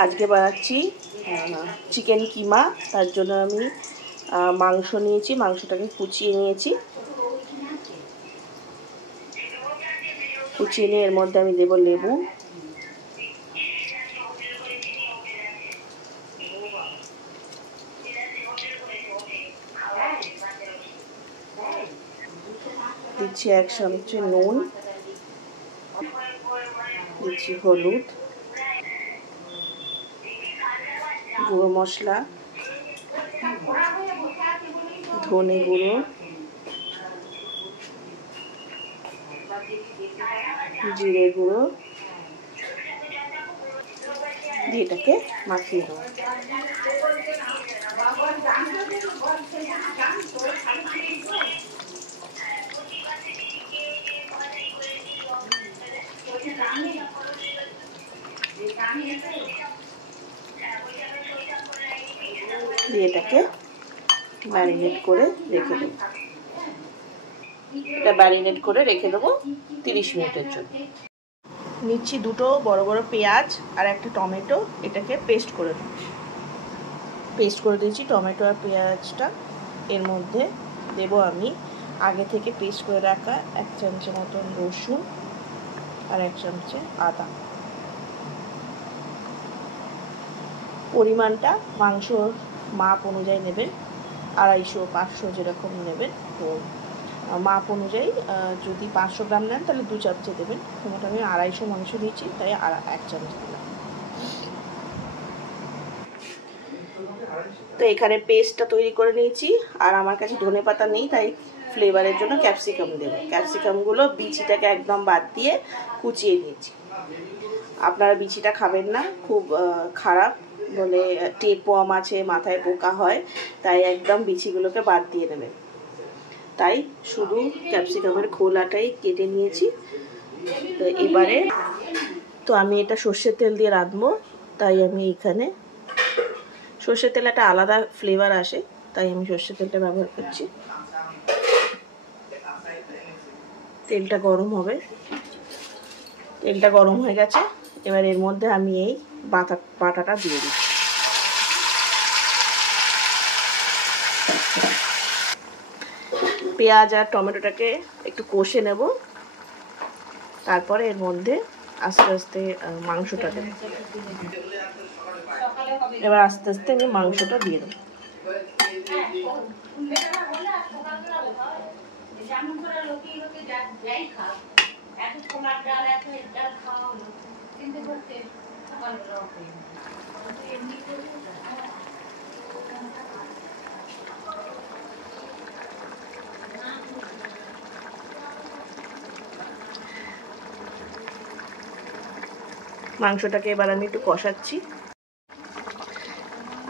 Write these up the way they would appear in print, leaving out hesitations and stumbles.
আজকে বানাচ্ছি চিকেন কিমা। তার জন্য আমি মাংস নিয়েছি, মাংসটাকে কুচিয়ে নিয়েছি। কুচিয়ে নিয়ে এর মধ্যে আমি দেবো লেবু, দিচ্ছি 1 চামচ নুন, দিচ্ছি হলুদ, গুঁড়ো মশলা, ধনে গুঁড়ো, জিরে গুঁড়ো দিয়ে এটাকে মাখিয়ে দেবো। দিয়ে এটাকে ম্যারিনেট করে রেখে দেবো। এটা ম্যারিনেট করে রেখে দেবো 30 মিনিটের জন্য। নিচ্ছি 2 বড় বড় পেঁয়াজ আর একটা টমেটো, এটাকে পেস্ট করে দেবো। পেস্ট করে দিয়েছি টমেটো আর পেঁয়াজটা। এর মধ্যে দেবো আমি আগে থেকে পেস্ট করে রাখা 1 চামচের মতন রসুন আর 1 চামচে আদা। পরিমাণটা মাংসর মাপ অনুযায়ী নেবেন, 250-500 যেরকম নেবেন। তো মাপ অনুযায়ী যদি 500 গ্রাম নেন তাহলে 2 চামচে দেবেন। মোটামুটি আমি 250 মাংস দিয়েছি, তাই 1 চামচ দিলাম। তো এখানে পেস্টটা তৈরি করে নিয়েছি, আর আমার কাছে ধনেপাতা নেই, তাই ফ্লেভারের জন্য ক্যাপসিকাম দেবো। ক্যাপসিকামগুলো বিচিটাকে একদম বাদ দিয়ে কুচিয়ে নিয়েছি। আপনারা বিচিটা খাবেন না, খুব খারাপ বলে, টেপওয়ার্ম আছে, মাথায় পোকা হয়, তাই একদম বিচিগুলোকে বাদ দিয়ে নেবেন। তাই শুধু ক্যাপসিকামের খোলাটাই কেটে নিয়েছি। তো এবারে তো আমি এটা সর্ষের তেল দিয়ে রাঁধবো, তাই আমি এখানে সর্ষের তেল একটা আলাদা ফ্লেভার আসে, তাই আমি সর্ষের তেলটা ব্যবহার করছি। তেলটা গরম হবে, তেলটা গরম হয়ে গেছে। এবার এর মধ্যে আমি এই বাটাটা দিয়ে দিই। পেঁয়াজ আর টমেটোটাকে একটু কষে নেব, তারপরে এর মধ্যে আস্তে আস্তে মাংসটা দেব। এবার আস্তে আস্তে আমি মাংসটা দিয়ে দেবো। মাংসটাকে এবার আমি একটু কষাচ্ছি।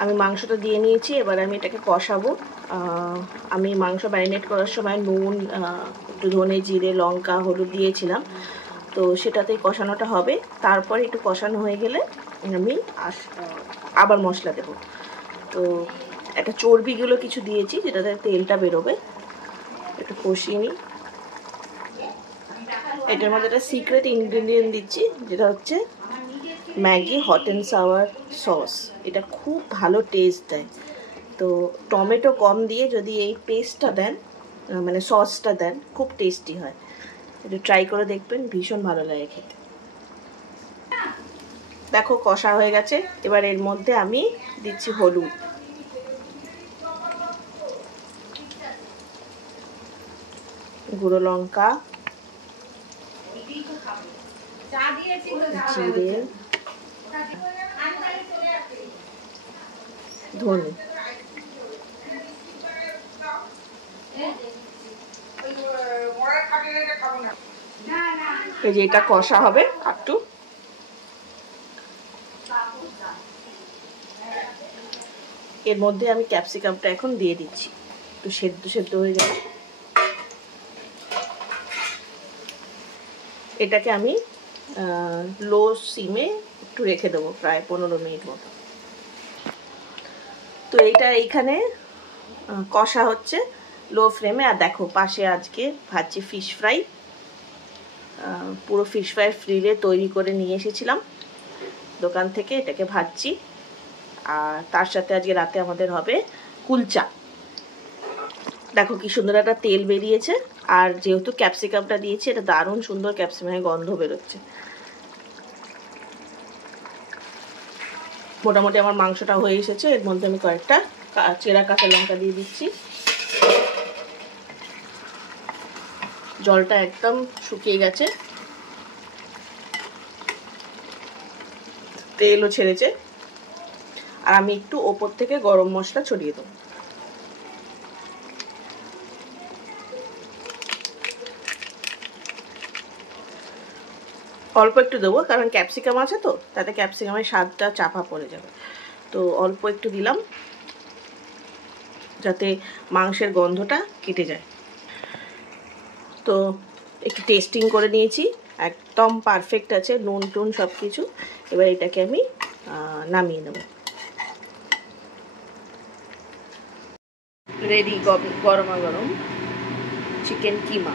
আমি মাংসটা দিয়ে নিয়েছি, এবার আমি এটাকে কষাবো। আমি মাংস ম্যারিনেট করার সময় নুন, একটু ধনে, জিরে, লঙ্কা, হলুদ দিয়েছিলাম, তো সেটাতেই কষানোটা হবে। তারপরে একটু কষানো হয়ে গেলে আমি আবার মশলা দেব। তো একটা চর্বিগুলো কিছু দিয়েছি, যেটাতে তেলটা বেরোবে। একটু কষিয়ে নিই। এটার মধ্যে একটা সিক্রেট ইনগ্রেডিয়েন্ট দিচ্ছি, যেটা হচ্ছে Maggi hot and sour sauce. এটা খুব ভালো টেস্ট দেয়। তো টমেটো কম দিয়ে যদি এই পেস্টটা দেন, মানে সসটা দেন, খুব টেস্টি হয়। একটু ট্রাই করে দেখবেন, ভীষণ ভালো লাগে খেতে। দেখো কষা হয়ে গেছে। এবার এর মধ্যে আমি দিচ্ছি হলুদ, গুঁড়ো লঙ্কা, জিরে, ধনে। এই যে এটা কষা হবে একটু। এর মধ্যে আমি ক্যাপসিকামটা এখন দিয়ে দিচ্ছি, একটু সেদ্ধ হয়ে যাবে। এটাকে আমি লো সিমে একটু রেখে দেবো, প্রায় 15 মিনিট মতো। তো এইটা এইখানে কষা হচ্ছে লো ফ্লেমে। আর দেখো পাশে আজকে ভাজছি ফিশ ফ্রাই। পুরো ফিশ ফ্রাই ফ্রিজে তৈরি করে নিয়ে এসেছিলাম, দোকান থেকে, এটাকে ভাজছি। আর তার সাথে আজকে রাতে আমাদের হবে কুলচা। দেখো কি সুন্দর একটা তেল বেরিয়েছে, আর যেহেতু ক্যাপসিকামটা দিয়েছি, এটা দারুণ সুন্দর ক্যাপসিকামের গন্ধ বেরোচ্ছে। মোটামুটি আমার মাংসটা হয়ে এসেছে। এর মধ্যে আমি কয়েকটা চেরা কাঁচা লঙ্কা দিয়ে দিচ্ছি। জলটা একদম শুকিয়ে গেছে, তেলও ছেড়েছে। আর আমি একটু ওপর থেকে গরম মশলা ছড়িয়ে দেবো। অল্প একটু দেবো, কারণ ক্যাপসিকাম আছে তো, তাতে ক্যাপসিকামের স্বাদটা চাপা পড়ে যাবে। তো অল্প একটু দিলাম, যাতে মাংসের গন্ধটা কেটে যায়। তো একটু টেস্টিং করে নিয়েছি, একদম পারফেক্ট আছে, নুন টুন সব কিছু। এবার এটাকে আমি নামিয়ে নেব। রেডি গরমা গরম চিকেন কিমা।